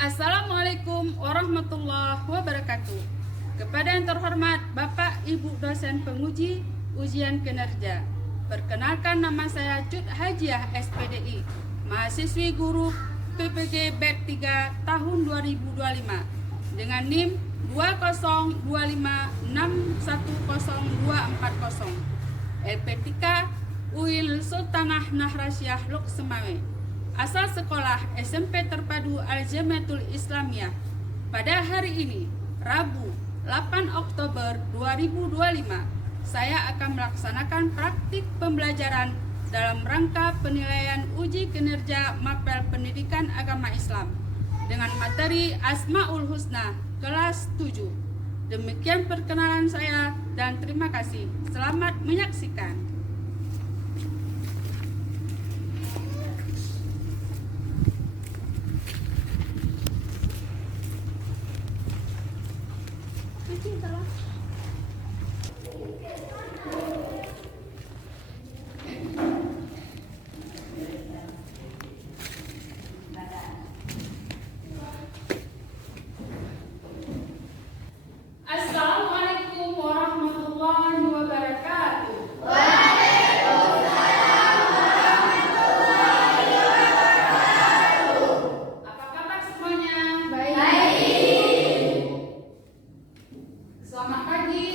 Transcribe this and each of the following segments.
Assalamualaikum warahmatullahi wabarakatuh. Kepada yang terhormat Bapak Ibu dosen penguji ujian kinerja, perkenalkan nama saya Cut Hajiah SPDI, mahasiswi guru PPG BED 3 tahun 2025 dengan NIM 20256100240 LP3 UIN Sultanah Nahrasyah Luksemawe. Asal sekolah SMP Terpadu Al-Jamiatul Islamiyah. Pada hari ini, Rabu 8 Oktober 2025, saya akan melaksanakan praktik pembelajaran dalam rangka penilaian uji kinerja Mapel Pendidikan Agama Islam dengan materi Asmaul Husna kelas 7. Demikian perkenalan saya dan terima kasih. Selamat menyaksikan. Assalamualaikum warahmatullahi wabarakatuh. Apa kabar semuanya? Baik. Selamat pagi.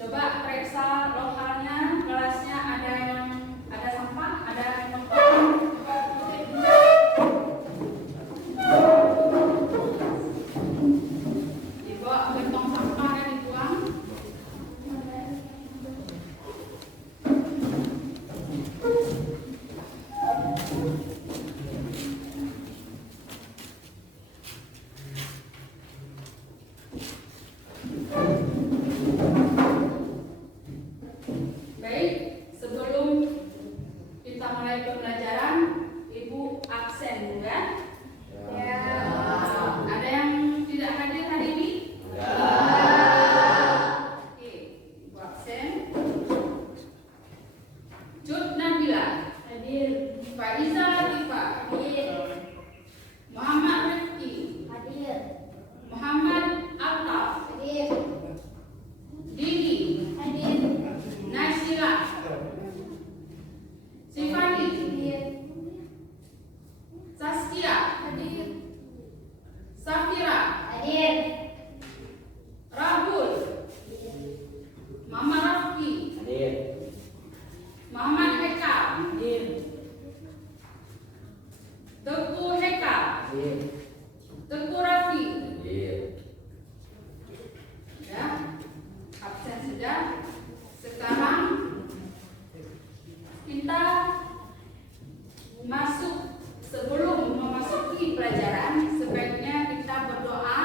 Coba periksa lokalnya, kelasnya ada sampah, ada yang dibawa kantong sampah dan dibuang. Baik, sebelum kita mulai pembelajaran, Ibu absen bukan? Ya. Ada yang tidak hadir hari ini? Ya. Oke, Ibu absen. Cut Nabila hadir. Faiza Latifah hadir. Muhammad Rifki hadir. Muhammad Altaf hadir. Dini hadir. Nasila Sifani hadir. Saskia hadir. Safira hadir. Rahul Muhammad Rafki hadir. Muhammad Heka hadir. Teguh Heka hadir. Teguh Rafi hadir. Ya, absen sudah. Sekarang kita sebelum memasuki pelajaran, sebaiknya kita berdoa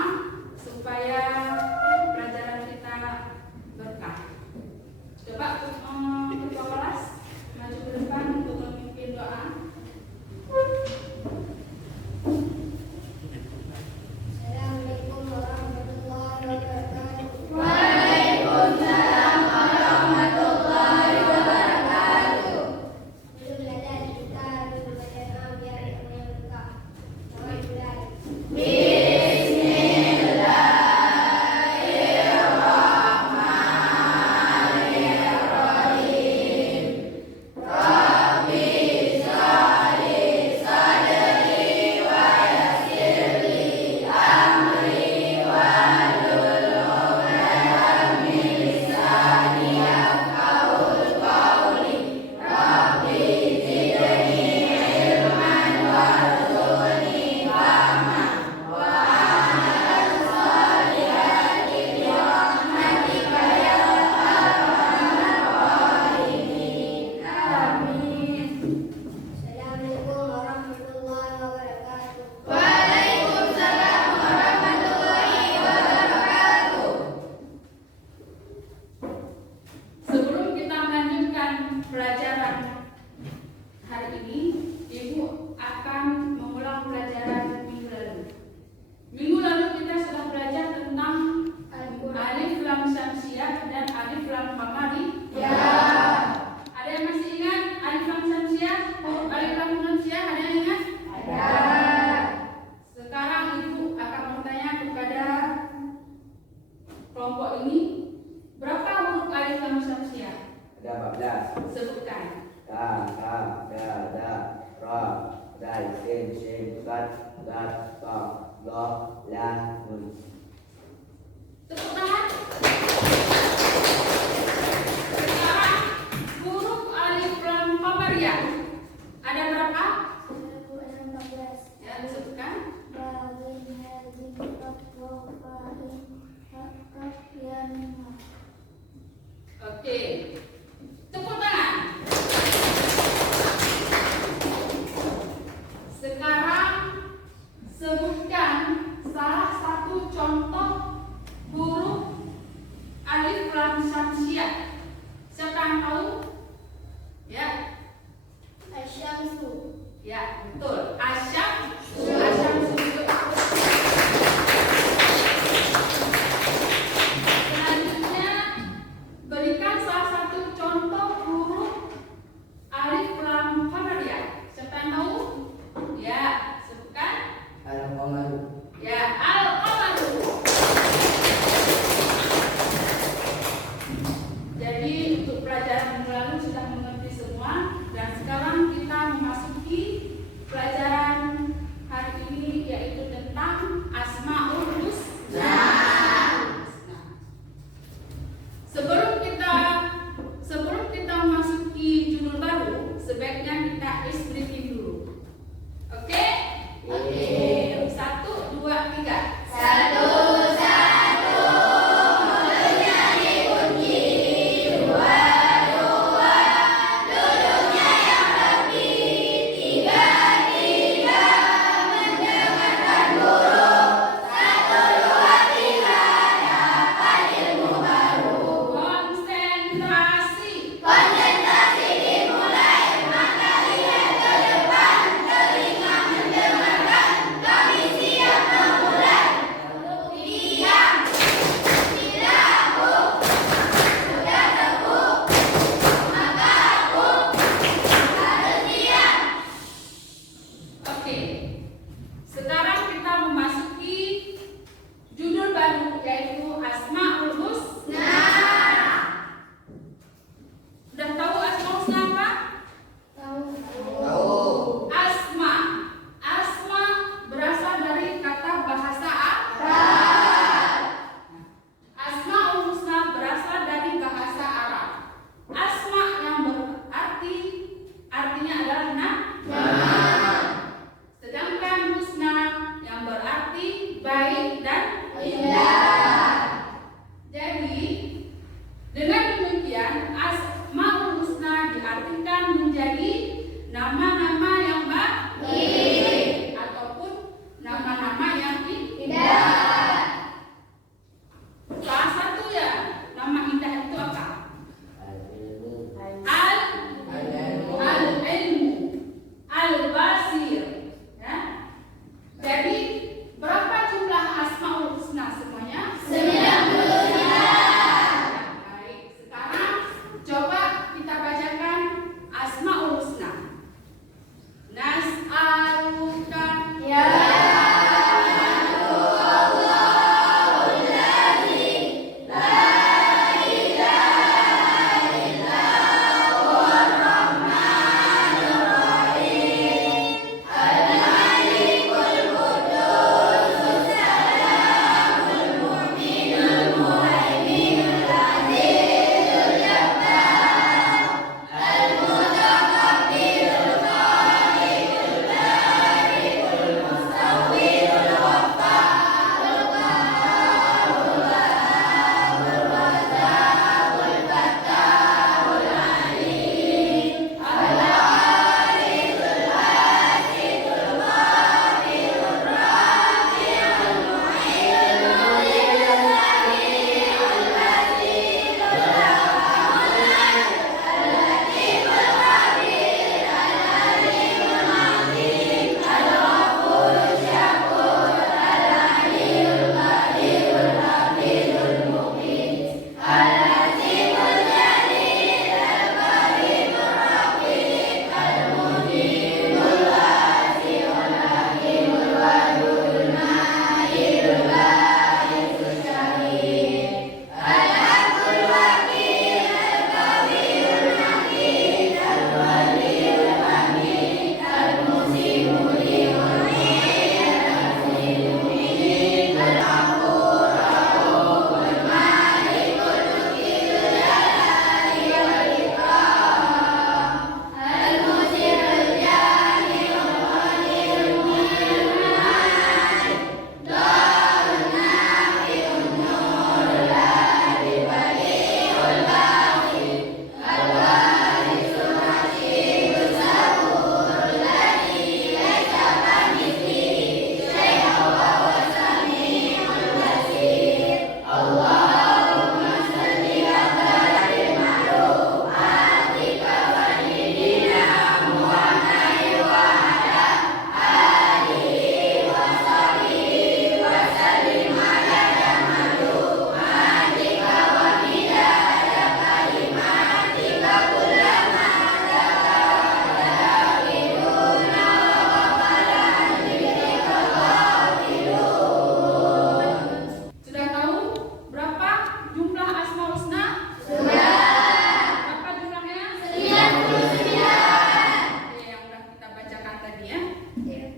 supaya pelajaran kita berkah. Coba ketua kelas maju ke depan untuk memimpin doa. dal, sin, gat, ta, ga, la, nun. Tepuk tangan. Sekarang huruf alif lam qamariyah. Ada berapa? 1014. Ya, sebutkan. Bawin hadin kafwa fa'in hakaf ya mim. Oke. Tepuk tangan. Sekarang sebutkan salah satu contoh huruf alif lam syamsiah. Siapa yang tahu? Ya. Asyamsu. Ya, betul. Asyam. Asyam sujud. Selanjutnya berikan salah satu contoh huruf alif lam qamariyah. Siapa yang tahu? Ya, sebutkan. Al-Qamaru. Ya, al-qamaru. Jadi untuk pelajaran minggu lalu sudah mengerti semua dan sekarang kita memasuki pelajaran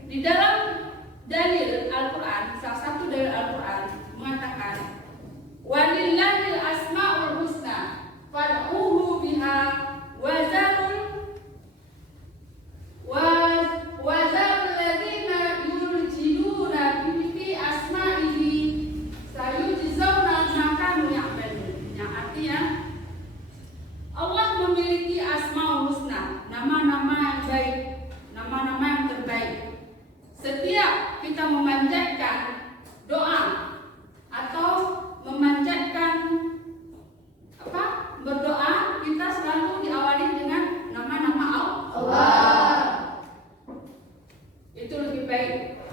Di dalam dalil Al-Quran, salah satu dalil Al-Quran mengatakan, walillahil asma'ul husna fad'uhu biha wazarul ladzina yurjiluna fi asma'ihi sayujzauna ma kanu ya'malun. Yang artinya Allah memiliki asmaul husna, nama-nama yang baik, nama-nama yang terbaik. Setiap kita memanjatkan doa atau memanjatkan berdoa, kita selalu diawali dengan nama-nama Allah. Itu lebih baik.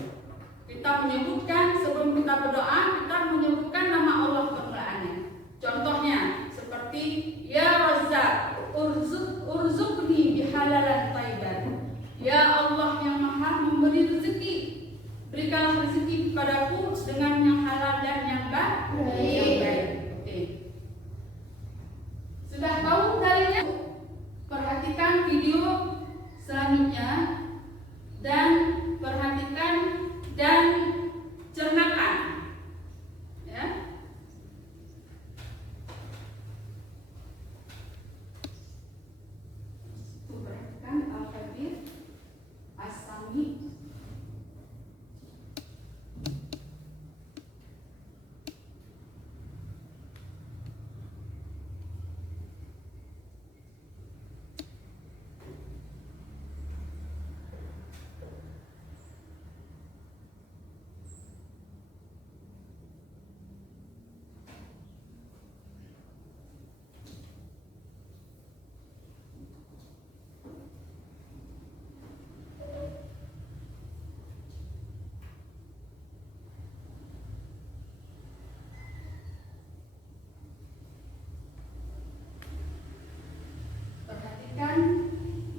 Kita menyebutkan sebelum kita berdoa, kita menyebutkan nama Allah permulaannya. Contohnya seperti ya Razzaq urzuqni bihalalan thayyiban. Ya Allah yang Maha memberi rezeki, berikanlah rezeki kepadaku dengan yang halal dan yang baik. Oke. Sudah tahu kalian? Perhatikan video selanjutnya dan perhatikan dan cernakan. Ya. Perhatikan Al-Kabir, As-Sami. Perhatikan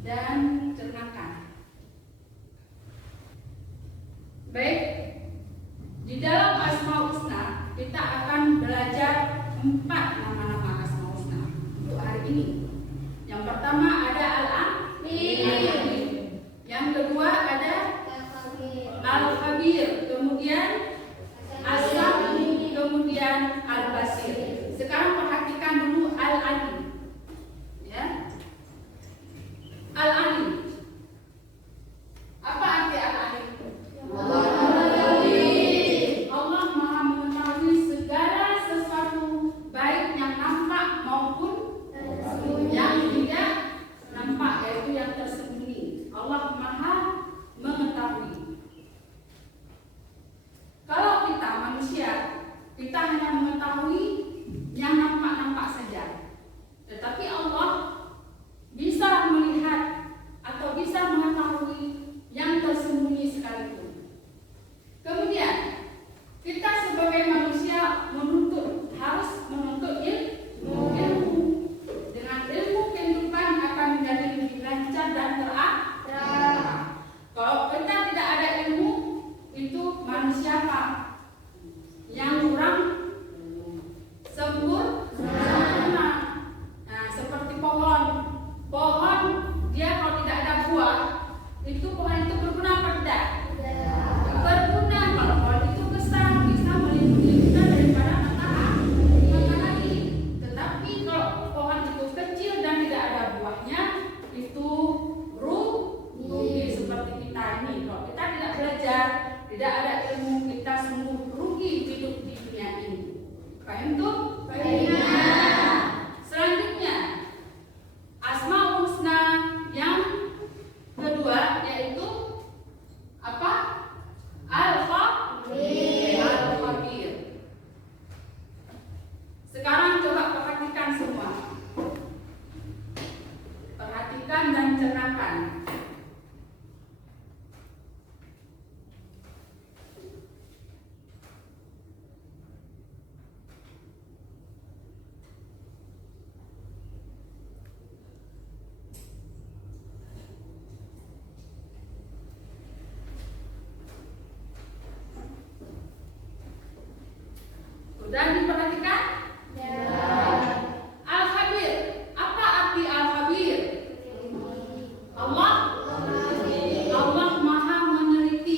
dan cernakan. Baik, di dalam Asmaul Husna kita akan belajar 4 nama-nama Asmaul Husna untuk hari ini. Yang pertama ada Al-Alim, yang kedua ada Al-Khabir, kemudian As-Sami, kemudian Al-Basir. Sekarang perhatikan dulu Al-Alim. Ya. Al-Alim. Apa arti Al-Alim? Allah Maha mengetahui segala sesuatu, baik yang nampak maupun yang tidak nampak, yaitu yang tersembunyi. Allah Maha mengetahui. Kalau kita manusia, kita hanya mengetahui yang nampak-nampak saja. Tetapi Allah bisa melihat atau bisa mengetahui yang tersembunyi sekalipun. Kemudian kita sebagai manusia harus menuntut ilmu. Dengan ilmu kehidupan akan menjadi lebih lancar dan terarah. Kalau kita tidak ada ilmu, itu manusia apa? Yang kurang sempurna. Nah, seperti pohon dia kalau tidak ada buah, itu pohon itu berguna apa tidak? Berguna. Kalau pohon itu besar, bisa melindungi kita daripada matahari. Tetapi kalau pohon itu kecil dan tidak ada buahnya, itu rugi. Seperti kita ini, kalau kita tidak belajar, tidak ada ilmu, kita sungguh rugi hidup di dunia ini. Paham tuh? Selanjutnya Asmaul Husna yang kedua yaitu apa? Al-Khabir. Sekarang coba perhatikan semua. Perhatikan dan cernakan. Sudah diperhatikan? Al-Khabir. Apa arti Al-Khabir? Allah Maha meneliti.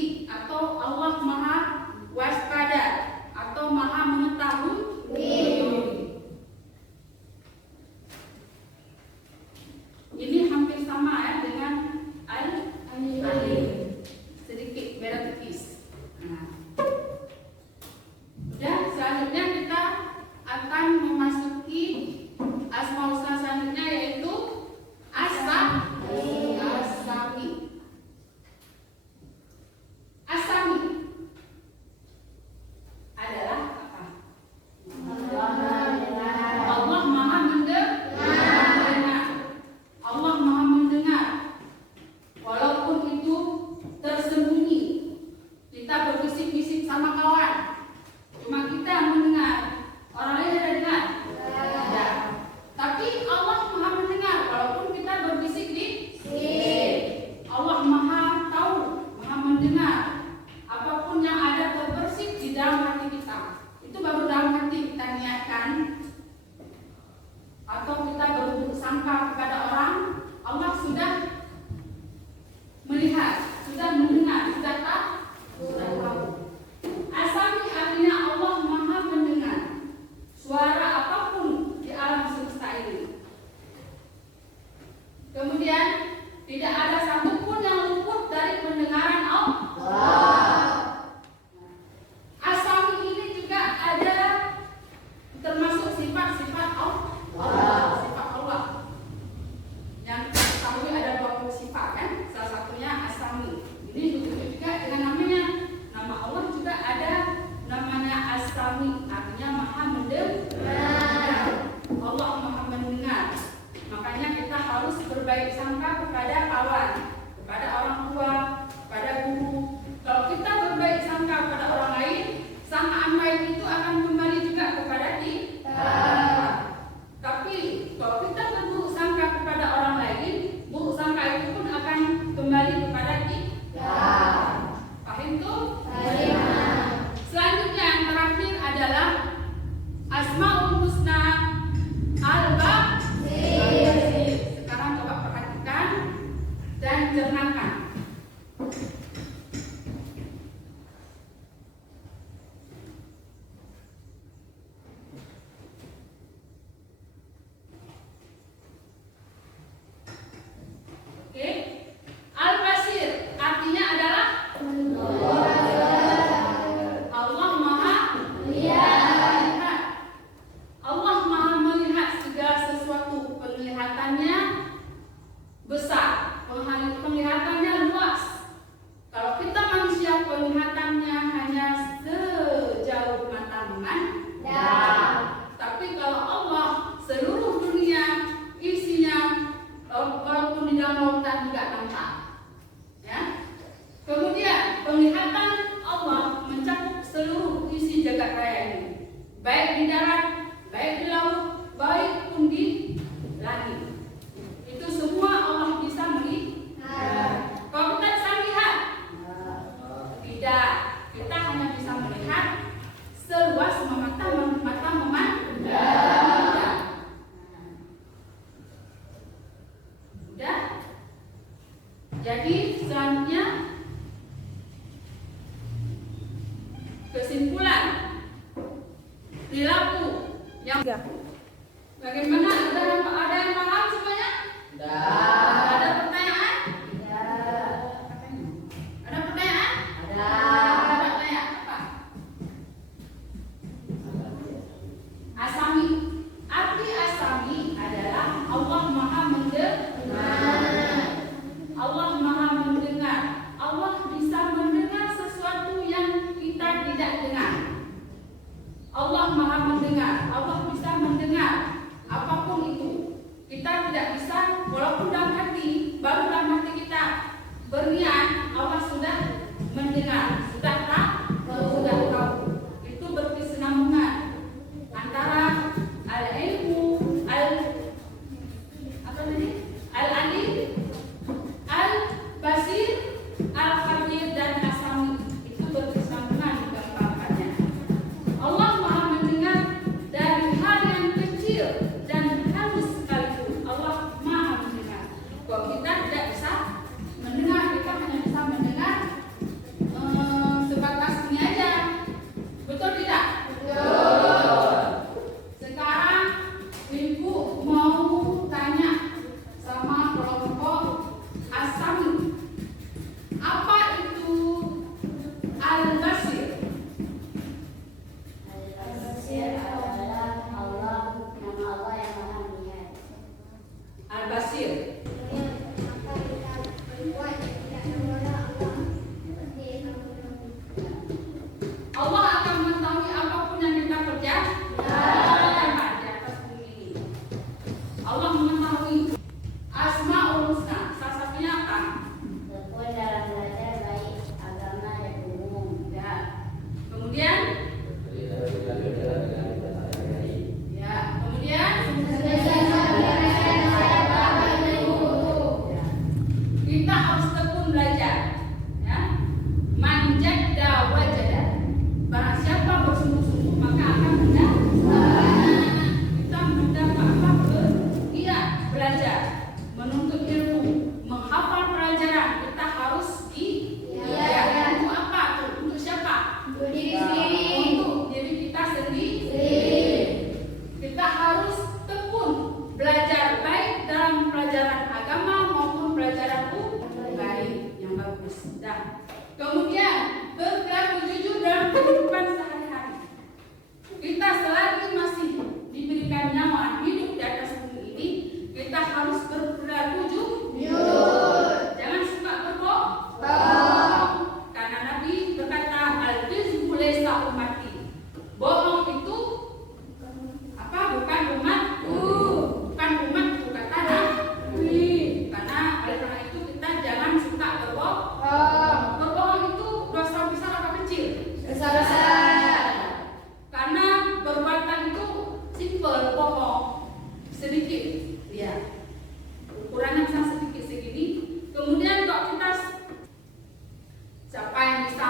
mendengar apapun yang ada terbersih di dalam hati kita. Itu baru dalam hati kita niatkan, atau kita berburuk sangka kepada orang, Allah sudah melihat, sudah mendengar, sudah tahu. Asami artinya Allah Maha mendengar suara apapun di alam semesta ini. Kemudian tidak ada satupun yang luput dari pendengaran Allah. Asami ini juga ada termasuk sifat-sifat Allah. Sifat Allah. Yang kita ketahui ada 20 sifat kan? Salah satunya Asami. Ini juga dengan namanya. Nama Allah juga ada namanya Asami, artinya Maha mendengar. Allah Maha mendengar. Makanya kita harus berbaik sangka kepada kawan, kepada orang tua, kepada guru. Kalau kita berbaik sangka kepada orang lain, sangkaan baik itu akan kembali juga kepada kita. Tapi kalau kita berburuk sangka kepada orang lain, buruk sangka itu pun akan kembali kepada kita. Paham tuh? Selanjutnya yang terakhir adalah Asmaul Husna Al-Basir. Sekarang coba perhatikan dan cernakan. Oke. Al-Basir artinya adalah Allah Maha melihat. Allah Maha melihat segala sesuatu. Penglihatannya besar, penglihatannya luas. Kalau kita manusia, penglihatannya hanya sejauh mata memandang. Tapi kalau Allah, seluruh dunia isinya, walaupun di dalam lautan juga nampak. Ya. Kemudian penglihatan Allah mencakup seluruh isi jagat raya ini, baik di darat, baik di laut, baik pun di langit. Itu semua Allah bisa melihat. Kalau kita bisa melihat, tidak. Kita hanya bisa melihat seluas mata memandang. Udah. Jadi selanjutnya kesimpulan perilaku yang bagaimana, ada yang paham semuanya? Ada pertanyaan? Ada pertanyaan? Ada pertanyaan apa? Asami. Arti Asami adalah Allah Maha mendengar. Allah Maha mendengar. Allah bisa mendengar sesuatu yang kita tidak dengar. Allah Maha mendengar. Allah bisa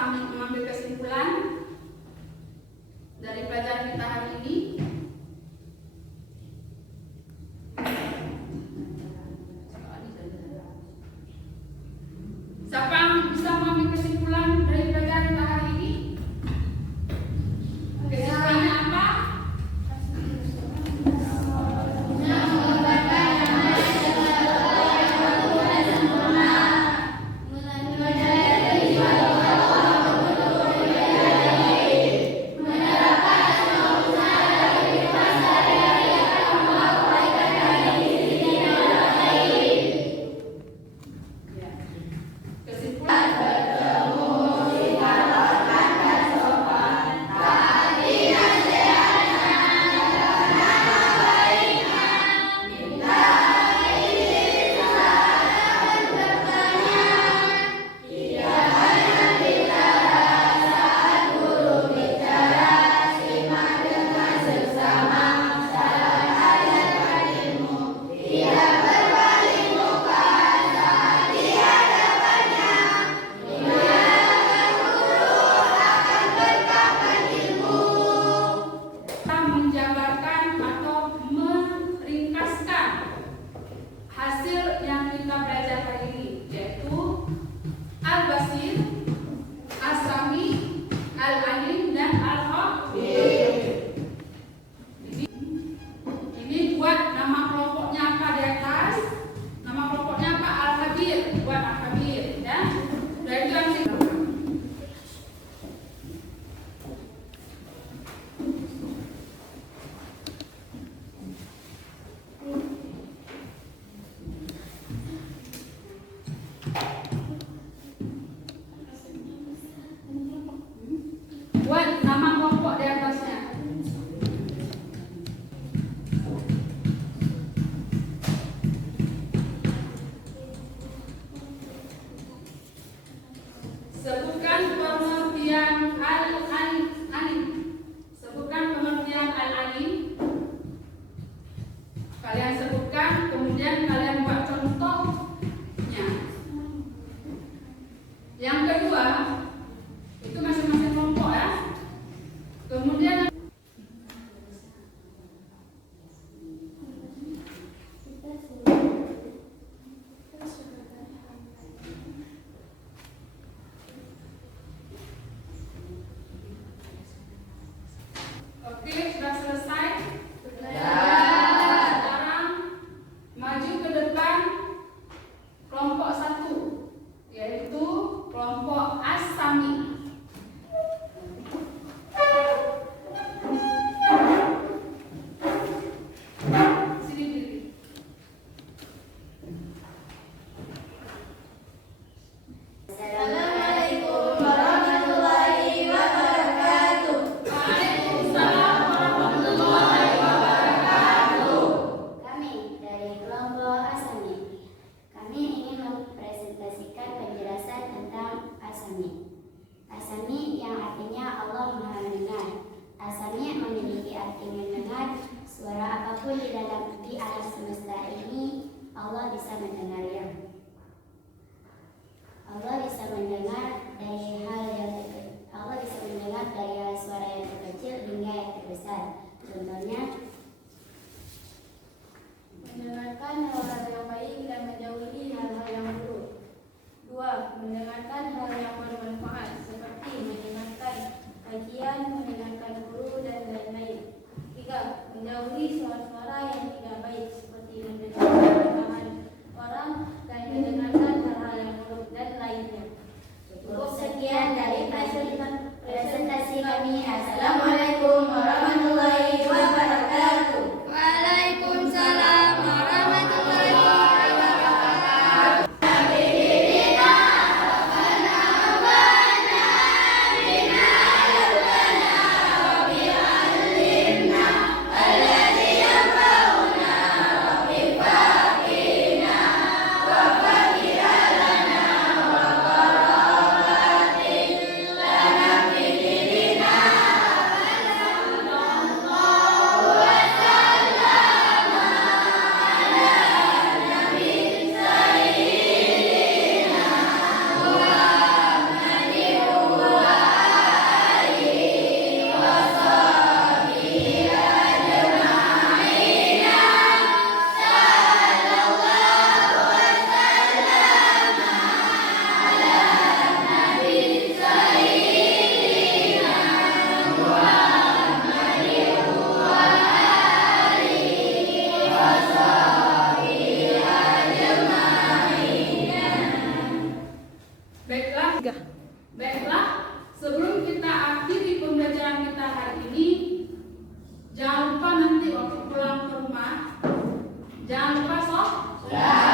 mengambil kesimpulan dari pelajaran kita hari ini. Siapa yang bisa mengambil kesimpulan dari pelajaran kita hari ini? Kesimpulannya apa? Menjabarkan atau meringkaskan hasil yang kita belajar hari ini, yaitu Al-Basir, As-Sami, Al-Alim, dan Al-Khabir. Ini buat nama kelompoknya apa di atas? Nama kelompoknya apa? Al-Khabir, buat Al-Khabir, ya. Dan itu yang buat nama kelompok di atasnya. Sebutkan pengertian al-alim. Sebutkan pengertian al-alim. Kalian sebutkan, kemudian kalian buat contohnya. Yang kedua, itu masing-masing kelompok ya. Kemudian oke, sudah selesai. Sekarang maju ke depan kelompok 1, yaitu kelompok As-Sami. Sini diri. Assalamualaikum warahmatullahi wabarakatuh. Waalaikumsalam warahmatullahi wabarakatuh. Kami dari kelompok Asami. Kami ingin mempresentasikan penjelasan tentang Asami. Asami yang artinya Allah Maha Mendengar. Asami memiliki arti mendengar. Suara apapun di alam semesta ini, Allah bisa mendengarnya. Allah bisa mendengar dari suara yang terkecil hingga yang terbesar. Contohnya, mendengarkan hal-hal yang baik dan menjauhi hal-hal yang buruk. 2. Mendengarkan hal yang bermanfaat seperti mendengarkan kajian, mendengarkan guru dan lain-lain. 3. Menjauhi suara-suara yang tidak baik seperti mendengarkan orang dan mendengarkan hal-hal yang buruk dan lainnya. Cukup sekian dari presentasi kami. Assalamualaikum warahmatullahi wabarakatuh. Waalaikumsalam warahmatullahi wabarakatuh. Baiklah, sebelum kita akhiri pembelajaran kita hari ini, jangan lupa nanti waktu pulang ke rumah, jangan lupa sholat.